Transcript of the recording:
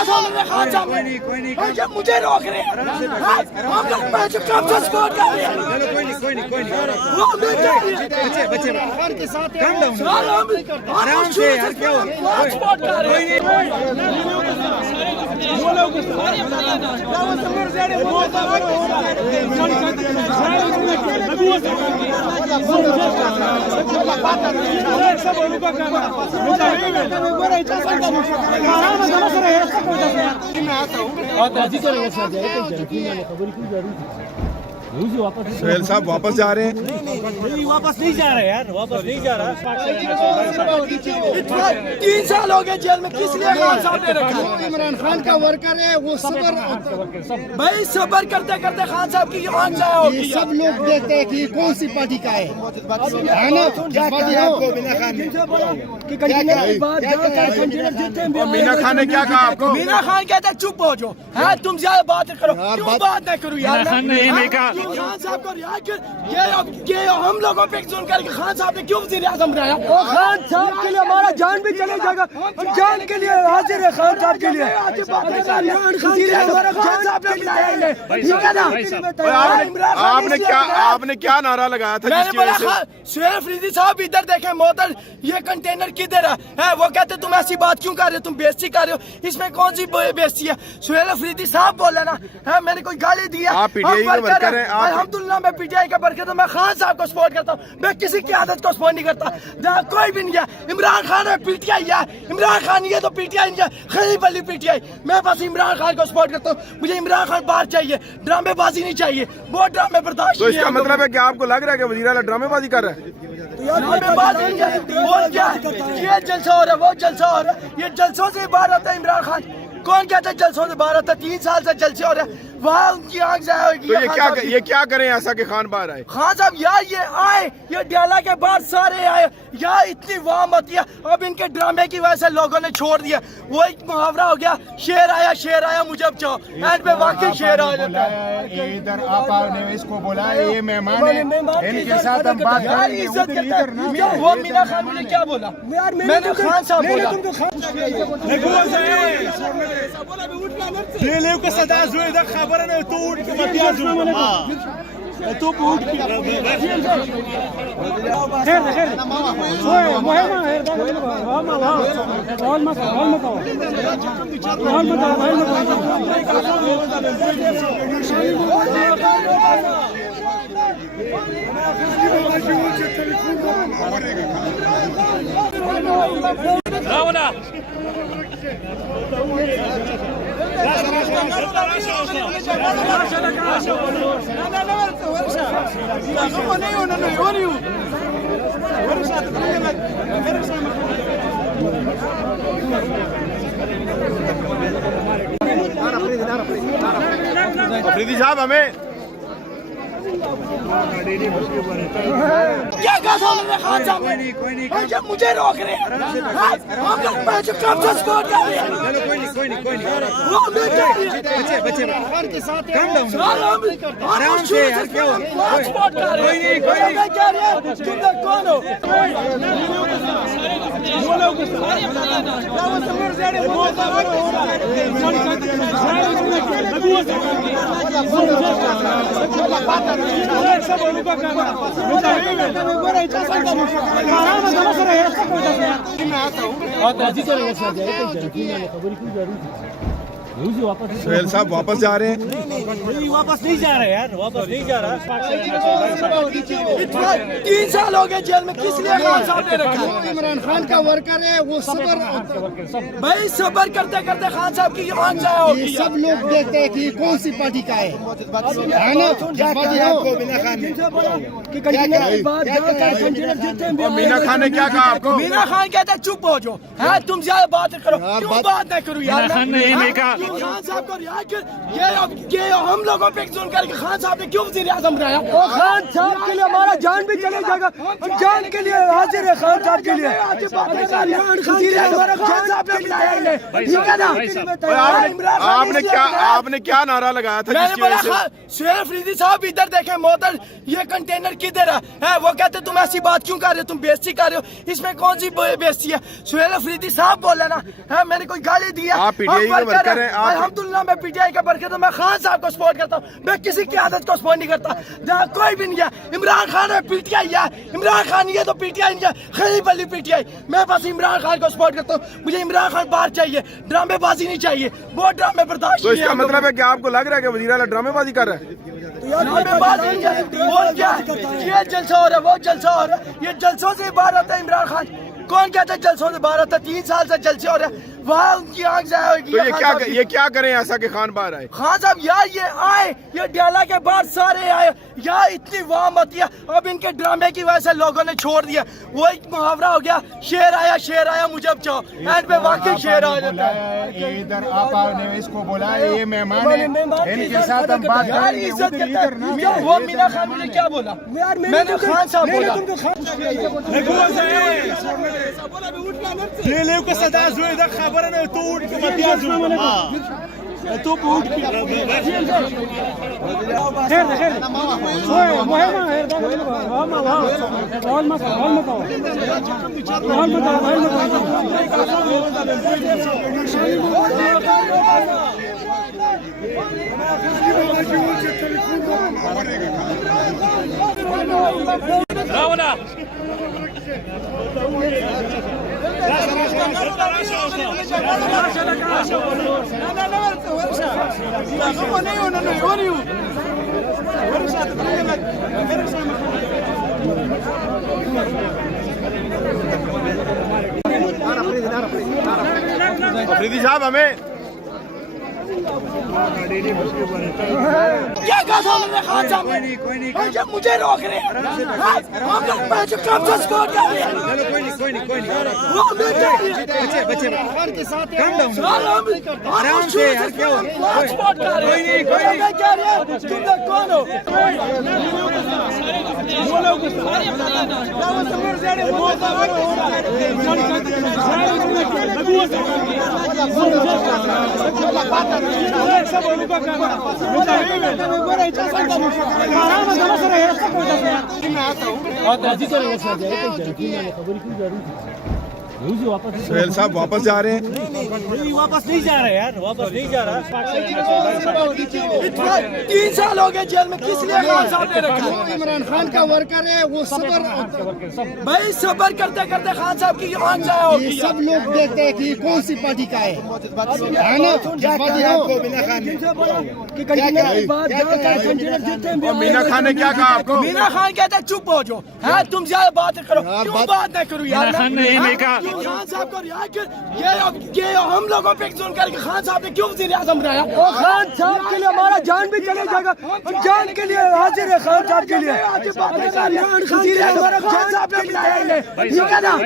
खान साहब ने मुझे रोक रहे हैं, हम लोग कब से सपोर्ट कर रहे हैं। खान के साथ आराम से यार, क्या सपोर्ट कर रहे हैं। सुहेल साहब वापस जा रहे हैं? नहीं, वापस नहीं जा रहे यार, वापस नहीं जा रहा। 3 साल हो गए जेल में, किस लिए खान साहब ने रखा? इमरान खान का वर्कर है, वो सबर भाई सबर करते करते खान साहब की आंख जाया होगी। ये सब लोग देखते हैं कि कौन सी पार्टी का है ना। मीना खान ने क्या कहा आपको? मीना खान कहते हैं चुप हो जाओ, है तुम ज्यादा बात करो, क्यों बात नहीं करूँ यार। खान ने ये नहीं कहा। खान साहब को रिहा कर, ये हम लोगों पे सुन करके खान साहब ने क्यों वज़ीर आज़म बनाया? खान साहब के लिए हमारा जान भी चले जाएगा, हम जान के लिए हाजिर है खान साहब के लिए। आपने क्या नारा लगाया था? मैंने बोला सुहेल अफरीदी साहब इधर देखें, मोहतर ये कंटेनर किधर है? वो कहते तुम ऐसी बात क्यों कर रहे हो, तुम बेइज्जती कर रहे हो, इसमें कौन सी बेइज्जती है? सुहेल अफरीदी साहब बोले ना, है मैंने कोई गाली दी है? आप पीटीआई के वर्कर हैं, अल्हम्दुलिल्लाह मैं पीटीआई का वर्कर हूं, मैं खान साहब को सपोर्ट करता हूं, मैं किसी की आदत को सपोर्ट नहीं करता। जहाँ कोई भी नहीं है, इमरान खान है पीटीआई है, इमरान खान ये तो पीटीआई नहीं है, खरीब अली पीटीआई। मैं बस इमरान खान को सपोर्ट करता हूँ, मुझे इमरान खान बाहर चाहिए, ड्रामेबाजी नहीं चाहिए, वो ड्रामे बर्दाश्त। तो इसका मतलब है कि आपको लग रहा है कि वज़ीर आला ड्रामेबाजी कर रहा है? ये जलसा हो रहा है, वो जलसा हो रहा है, ये जलसों से बाहर आता है इमरान खान। कौन कहता है जलसों से बाहर आता है? 3 साल से जलसे हो रहे हैं, वहाँ उनकी आंख जाया होगी। तो ये क्या करें ऐसा कि खान बाहर आए? खान साहब यार ये आए, ये डाला के बाद सारे आए यार, इतनी वाह मत है। अब इनके ड्रामे की वजह से लोगों ने छोड़ दिया, वो एक मुहावरा हो गया, शेर आया मुझे बचाओ, एंड पे वाकई शेर आ जाता है। इधर आपने इसको बुलाया, ये मेहमान है, इनके साथ हम बात करेंगे। वो मीना खान ने क्या बोला? मैंने खान साहब बोला खबर है तो उठ के मत यार तो उठ के खैर सोए मुहिम है और मत अफरीदी साहब हमें क्या कहा खान साहब ने? मुझे रोक रहे हैं, हम लोग कब से सपोर्ट कर रहे हैं। खान के साथ आराम से यार, क्या सपोर्ट कर रहे हैं। तुम लोग कौन हो? सुहेल साहब वापस जा रहे हैं? नहीं, वापस नहीं जा रहे यार, वापस नहीं जा रहा। 3 साल हो गए जेल में, किस लिए खान साहब ने रखा? इमरान खान का वर्कर है, वो सबर भाई सबर करते करते खान साहब की आंख जाया होगी। ये सब लोग देखते हैं कि कौन सी पार्टी का है ना। मीना खान ने क्या कहा आपको? मीना खान कहते हैं चुप हो जाओ, है तुम ज्यादा बात करो, क्यों बात नहीं करूँ यार। खान ने ये नहीं कहा। खान साहब को रिहा कर, ये हम लोगों पे जुल्म करके खान साहब ने क्यों वज़ीर आज़म बनाया? खान साहब के लिए हमारा जान भी चले जाएगा, हम जान के लिए हाजिर है खान साहब के लिए। आपने क्या नारा लगाया था? मैंने बोला सुहेल अफरीदी साहब इधर देखें, मोहतर ये कंटेनर किधर है? वो कहते तुम ऐसी बात क्यों कर रहे हो, तुम बेइज्जती कर रहे हो, इसमें कौन सी बेइज्जती है? सुहेल अफरीदी साहब बोले ना, है मैंने कोई गाली दी है? आप पीटीआई के वर्कर हैं। अल्हम्दुलिल्लाह मैं पीटीआई का वर्कर हूं, मैं खान साहब को सपोर्ट करता हूं, मैं किसी की आदत को सपोर्ट नहीं करता। जहाँ कोई भी नहीं है, इमरान खान है पीटीआई है, इमरान खान ये तो पीटीआई नहीं है, खली बल्ली पीटीआई। मैं बस इमरान खान को सपोर्ट करता हूँ, मुझे इमरान खान बाहर चाहिए, ड्रामेबाजी नहीं चाहिए, वो ड्रामे बर्दाश्त तो इसका मतलब है कि आपको लग रहा है कि वज़ीर आला ड्रामेबाजी कर रहा है? ड्रामेबाजी नहीं है, और क्या ये जलसा हो रहा है, वो जलसा हो रहा है, ये जलसों से बाहर आता है इमरान खान। कौन कहता है जलसों से बाहर आता है? 3 साल से जलसे हो रहे हैं, वहाँ उनकी आंख जाए होगी। तो ये क्या करें ऐसा कि खान बाहर आए? खान साहब यार ये आए, ये डाला के बाद सारे आए यार, इतनी वाह मत है। अब इनके ड्रामे की वजह से लोगों ने छोड़ दिया, वो एक मुहावरा हो गया, शेर आया मुझे अब चाहो, एंड पे वाकई शेर आ जाता है। ये इधर आपा ने इसको बोला, ये मेहमान है, इनके साथ हम बात यार करेंगे। इज्जत करता है। वो मीना खान ने क्या बोला? मैंने खान साहब बोला जेल को सजा हुई इधर खबर है तो उठ के मत आ तो उठ के अफरीदी साहब हमें क्या कहा था उन्होंने खान साहब ने? जब मुझे रोक रहे हैं, हम लोग मैच कब से स्कोर कर रहे हैं? वो मैं कह रही हूं, खान के साथ आराम से यार, क्या हो स्पोर्ट कर रहे हैं? मैं कह रही हूं तुम लोग कौन हो? सुहेल साहब वापस जा रहे हैं? वापस नहीं जा रहा यार, वापस नहीं जा रहा। 3 साल हो गए जेल में, किस लिए खान साहब ने रखा? इमरान खान का वर्कर है, वो सबर भाई सबर करते करते खान साहब की आंख जाए होगी। सब लोग देखते हैं कि कौन सी पार्टी का है ना? और मीना खान ने क्या कहा आपको? मीना खान कहता है चुप हो जाओ, हाँ तुम ज्यादा बात करो, क्यों बात नहीं करूँ यार? खान साहब को रिहा कर, ये हम लोगों पे जुल्म करके खान साहब ने क्यों वज़ीर आज़म बनाया? खान साहब के लिए हमारा जान भी चले जाएगा, हम जान के लिए हाजिर है खान साहब के लिए। खान साहब ने बनाया, ठीक है ना?